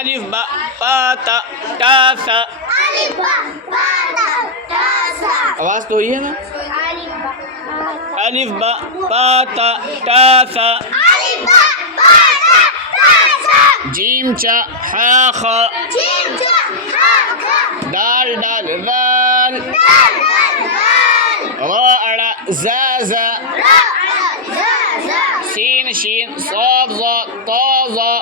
अलिफ बा पा ता ता सा। आवाज़ तो ही है ना। अलिफ बा पा ता ता सा। जीम चा हा खा। दाल दाल दाल। रा अड़ा जा जा। सीन शीन साद जा ता जा।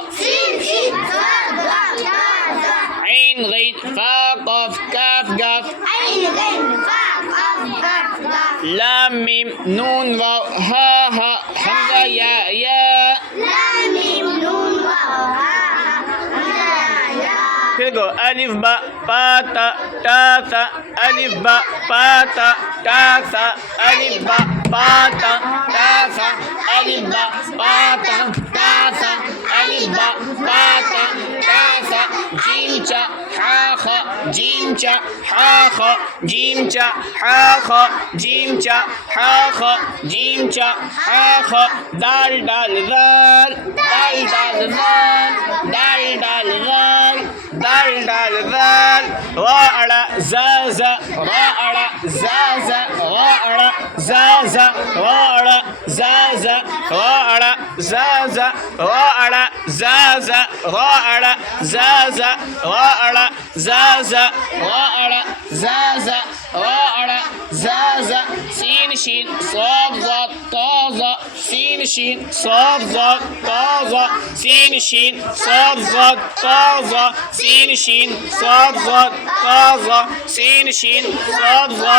عين غين فا قاف كاف قاف. لام ميم نون واو ها ها حمزة يا يا. फिर गो अलिफ बा पा ता ता सा। अलिफ बा पा ता ता सा। अलिफ बा पा ता ता सा। अलिफ बा पा ता ता सा। अलिफ बा पा ता ता सा। जीम चा हा खा। जीम चा हा खा। जीम चा हा खा। जीम चा हा खा। जीम चा हा खा। दाल दाल दाल। दाल दाल दाल। दाल दाल दाल। दाल दाल दाल। रा अड़ा जा जा। रा अड़ा जा जा। रा अड़ा जा जा। रा अड़ा जा जा। रा अड़ा जा जा। रा अड़ा जा जा। रा अड़ा जा जा। रा अड़ा जा जा। रा अड़ा जा जा। रा अड़ा जा जा। सीन शीन साद जा ता जा। सीन शीन साद जा ता जा। सीन शीन साद जा ता जा। सीन शीन साद जा ता जा। सीन शीन साद जा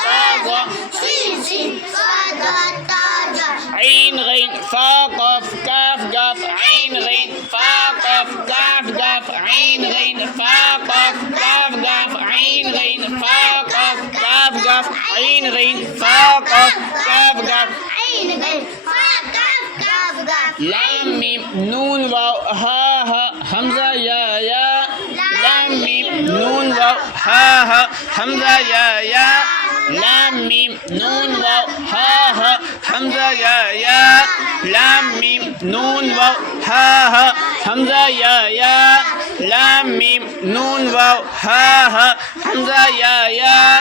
ता जा। सीन शीन साद जा ता जा। عين غين فا قاف كاف قاف. عين غين فا قاف كاف قاف. عين غين فا قاف كاف قاف. عين غين فا قاف كاف قاف. عين غين فا قاف كاف قاف. لام ميم نون واو ها ها حمزة يا يا. لام ميم نون واو ها ها حمزة يا يا. لام ميم نون واو ها ها حمزة يا يا. لام ميم نون واو ها ها حمزة يا يا. لام ميم نون واو ها ها حمزة يا يا.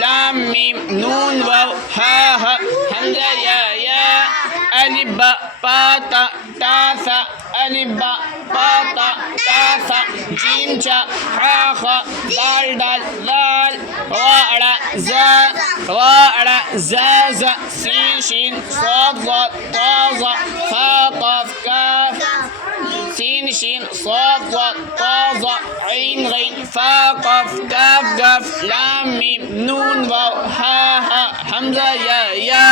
لام ميم نون واو ها ها حمزة يا يا. ألف باء با تا تا ثا. ألف باء با تا تا ثا. جيم جا ها خا. دال دال دال. را أڑا زا. را أڑا زا زا. سين شين صاد ضاد طا ظا. فا قاف كاف. سين شين صاد ضاد طا ظا. عين غين فا قاف كاف قاف. لام ميم نون واو ها ها حمزة يا يا.